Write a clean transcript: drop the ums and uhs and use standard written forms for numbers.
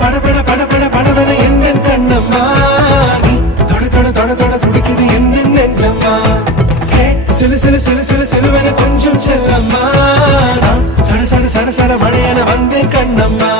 படபட படபட படபட எந்த கண்ணம்மா நீ தொட தொட தொட தொட துடிக்குது எந்த நெஞ்சம்மா சிலு சிலு சிலு சிலு சிலுவென கொஞ்சம் செல்லம்மா சட சட சட சட மழையென வந்தேன் கண்ணம்மா